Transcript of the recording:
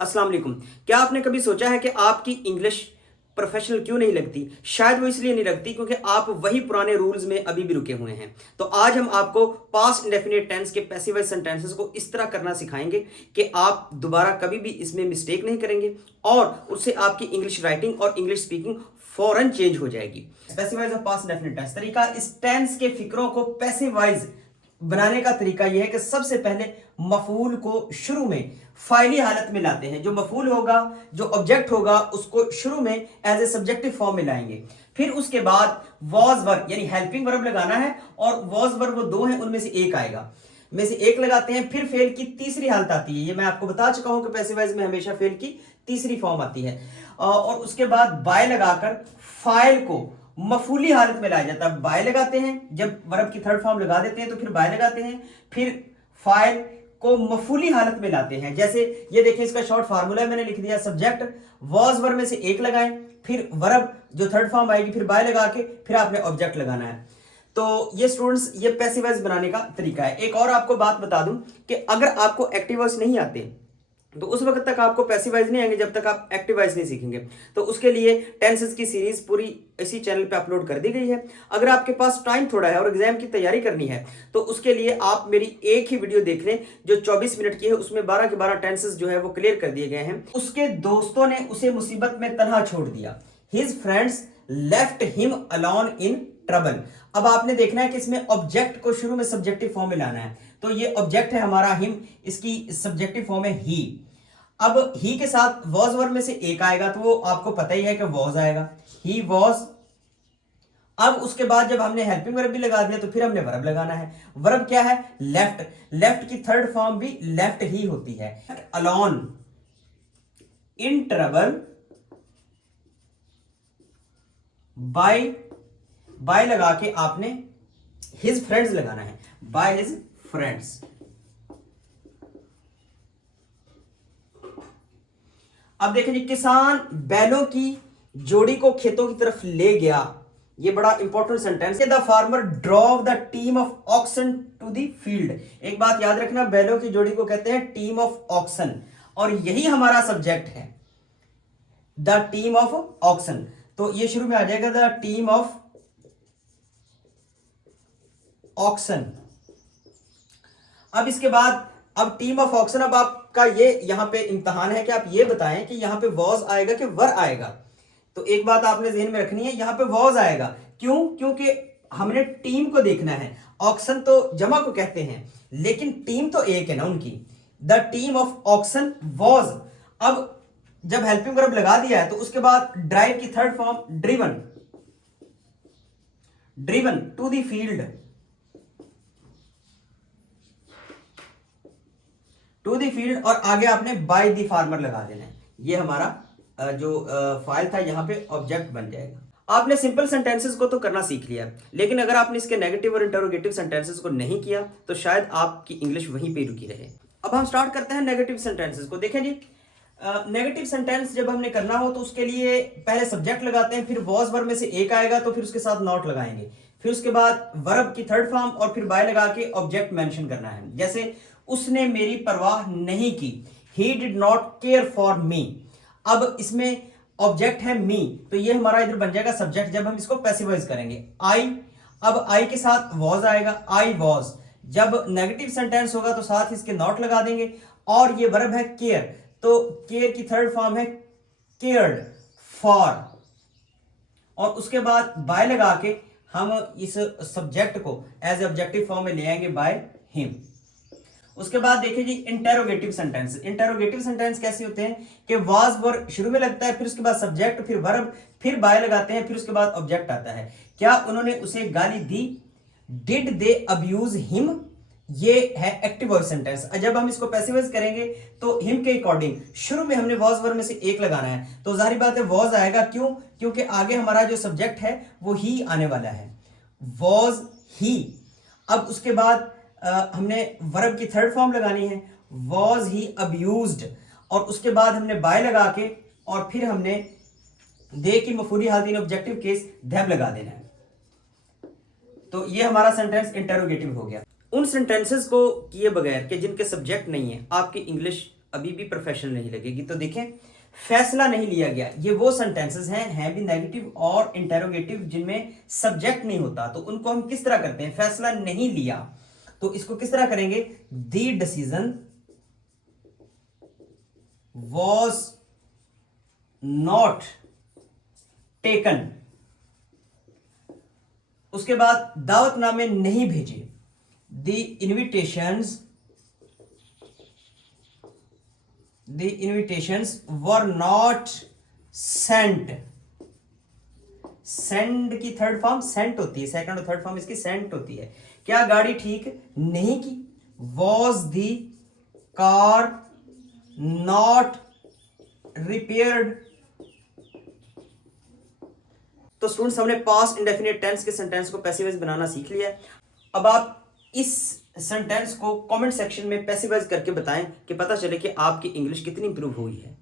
अस्सलाम वालेकुम। क्या आपने कभी सोचा है कि आपकी इंग्लिश प्रोफेशनल क्यों नहीं लगती? शायद वो इसलिए नहीं लगती क्योंकि आप वही पुराने रूल्स में अभी भी रुके हुए हैं। तो आज हम आपको पास्ट इंडेफिनिट टेंस के पैसिव वॉइस सेंटेंसेस को इस तरह करना सिखाएंगे कि आप दोबारा कभी भी इसमें मिस्टेक नहीं करेंगे और उससे आपकी इंग्लिश राइटिंग और इंग्लिश स्पीकिंग फौरन चेंज हो जाएगी। पैसिव वॉइस और पास्ट इंडेफिनिट टेंस तरीका, इस टेंस के फिक्रों को पैसिव वॉइस बनाने का तरीका यह है कि सबसे पहले मफूल को शुरू में फाइली हालत में लाते हैं। जो मफूल होगा, जो ऑब्जेक्ट होगा, उसको शुरू में एज ए सब्जेक्टिव फॉर्म में लाएंगे। फिर उसके बाद वॉज वर्ब यानी हेल्पिंग वर्ब लगाना है और वॉज वर्ब वो दो हैं, उनमें से एक आएगा, में से एक लगाते हैं। फिर फेल की तीसरी हालत आती है। ये मैं आपको बता चुका हूं कि पैसिव वॉइस में हमेशा फेल की तीसरी फॉर्म आती है। और उसके बाद बाय लगाकर फाइल को मफूली हालत में लाया जाता है। बाय लगाते हैं, जब वर्ब की थर्ड फॉर्म लगा देते हैं तो फिर बाय लगाते हैं, फिर फाइल को मफूली हालत में लाते हैं। जैसे ये देखिए, इसका शॉर्ट फार्मूला मैंने लिख दिया। सब्जेक्ट वॉज वर्ब में से एक लगाएं, फिर वर्ब जो थर्ड फॉर्म आएगी, फिर बाय लगा के फिर आपने ऑब्जेक्ट लगाना है। तो ये स्टूडेंट्स, ये पैसिव वॉइस बनाने का तरीका है। एक और आपको बात बता दूं कि अगर आपको एक्टिव वॉइस नहीं आते तो उस वक्त तक आपको पैसिव वॉइस नहीं आएंगे जब तक आप एक्टिव वॉइस नहीं सीखेंगे। तो उसके लिए टेंसेस की सीरीज पूरी इसी चैनल पे अपलोड कर दी गई है। अगर आपके पास टाइम थोड़ा है और एग्जाम की तैयारी करनी है तो उसके लिए आप मेरी एक ही वीडियो देख लें जो 24 मिनट की है। उसमें 12 के 12 टेंसेस जो है वो क्लियर कर दिए गए हैं। उसके दोस्तों ने उसे मुसीबत में तन्हा छोड़ दिया। His friends left him alone in trouble. अब आपने देखना है कि इसमें ऑब्जेक्ट को शुरू में सब्जेक्टिव फॉर्म में लाना है। तो ये ऑब्जेक्ट है हमारा हिम, इसकी सब्जेक्टिव फॉर्म है ही। अब ही के साथ वॉज वर्ब में से एक आएगा तो वो आपको पता ही है कि वॉज आएगा, ही वॉज। अब उसके बाद जब हमने हेल्पिंग वर्ब भी लगा दिया तो फिर हमने वर्ब लगाना है। वर्ब क्या है? लेफ्ट। लेफ्ट की थर्ड फॉर्म भी लेफ्ट ही होती है। Alone in trouble, bye bye लगा के आपने हिज फ्रेंड्स लगाना है, बाय हिज फ्रेंड्स। अब देखें जी, किसान बैलों की जोड़ी को खेतों की तरफ ले गया। ये बड़ा इंपॉर्टेंट सेंटेंस है। The farmer drove the team of oxen to the field. एक बात याद रखना, बैलों की जोड़ी को कहते हैं टीम ऑफ ऑक्सन और यही हमारा सब्जेक्ट है, द टीम ऑफ ऑक्सन। तो ये शुरू में आ जाएगा द टीम ऑफ ऑक्सन। अब इसके बाद अब टीम ऑफ ऑक्सन, अब आपका ये यहां पे इम्तहान है कि आप ये बताएं कि यहां पे वॉज आएगा कि वर आएगा। तो एक बात आपने ज़हन में रखनी है, यहां पे वॉज आएगा। क्यों? क्योंकि हमने टीम को देखना है। ऑक्सन तो जमा को कहते हैं लेकिन टीम तो एक है ना उनकी। The team of oxen was. अब जब हेल्पिंग वर्ब लगा दिया है तो उसके बाद ड्राइव की third form driven, driven to the field, to the field. और आगे आपने बाय दी फार्मर लगा देना है। ये हमारा जो फाइल था यहां पे ऑब्जेक्ट बन जाएगा। आपने सिंपल सेंटेंसेस को तो करना सीख लिया, लेकिन अगर आपने इसके नेगेटिव और इंटरोगेटिव सेंटेंसेस को नहीं किया तो शायद आपकी इंग्लिश वहीं पे रुकी रहे। अब हम स्टार्ट करते हैं नेगेटिव सेंटेंसेस को। देखें जी, नेगेटिव सेंटेंस जब हमने करना हो तो उसके लिए पहले सब्जेक्ट लगाते हैं, फिर वॉज वर्ब में से एक आएगा तो फिर उसके साथ नॉट लगाएंगे, फिर उसके बाद वर्ब की थर्ड फॉर्म और फिर बाय लगा के ऑब्जेक्ट मेंशन करना है। जैसे उसने मेरी परवाह नहीं की, he did not care for me. अब इसमें ऑब्जेक्ट है मी, तो ये हमारा इधर बन जाएगा सब्जेक्ट जब हम इसको पैसिवाइज करेंगे। आई, अब आई के साथ वॉज आएगा, आई वॉज। जब नेगेटिव सेंटेंस होगा तो साथ इसके नॉट लगा देंगे। और ये वर्ब है केयर, तो केयर की थर्ड फॉर्म है केयर्ड फॉर। और उसके बाद बाय लगा के हम इस सब्जेक्ट को एज ए ऑब्जेक्टिव फॉर्म में ले आएंगे, बाय हिम। उसके बाद देखिए जी, इंटेरोगेटिव सेंटेंस। इंटेरोगेटिव सेंटेंस कैसे होते हैं कि वाज वर्ब शुरू में लगता है, फिर उसके बाद सब्जेक्ट, फिर वर्ब, फिर बाय लगाते हैं, फिर उसके बाद ऑब्जेक्ट आता है। क्या उन्होंने उसे गाली दी? Did they abuse him? ये है एक्टिव वॉइस सेंटेंस। जब हम इसको पैसिवाइज करेंगे तो हिम के अकॉर्डिंग शुरू में हमने वॉज वर्ब में से एक लगाना है, तो जाहिर बात है वॉज आएगा। क्यों? क्योंकि आगे हमारा जो सब्जेक्ट है वो ही आने वाला है, वॉज ही। अब उसके बाद हमने वर्ब की थर्ड फॉर्म लगानी है, वॉज ही अब्यूज्ड। और उसके बाद हमने बाय लगा के और फिर हमने दे की मफूली हालत इन ऑब्जेक्टिव केस देव लगा देना है। तो ये हमारा सेंटेंस इंटेरोगेटिव हो गया। उन सेंटेंसेस को किए बगैर कि जिनके सब्जेक्ट नहीं है, आपकी इंग्लिश अभी भी प्रोफेशनल नहीं लगेगी। तो देखें, फैसला नहीं लिया गया, ये वो सेंटेंसेस हैं भी नेगेटिव और इंटेरोगेटिव जिनमें सब्जेक्ट नहीं होता, तो उनको हम किस तरह करते हैं, फैसला नहीं लिया, तो इसको किस तरह करेंगे, the decision was not taken. उसके बाद दावतनामे नहीं भेजे, the invitations were not sent. Send की थर्ड फॉर्म सेंट होती है, सेकंड और थर्ड फॉर्म इसकी सेंट होती है। क्या गाड़ी ठीक नहीं की, was the car not repaired. तो स्टूडेंट्स, हमने पास्ट इंडेफिनिट टेंस के सेंटेंस को पैसिव वॉइस बनाना सीख लिया है। अब आप इस सेंटेंस को कमेंट सेक्शन में पैसिव वॉइस करके बताएं कि पता चले कि आपकी इंग्लिश कितनी इंप्रूव हुई है।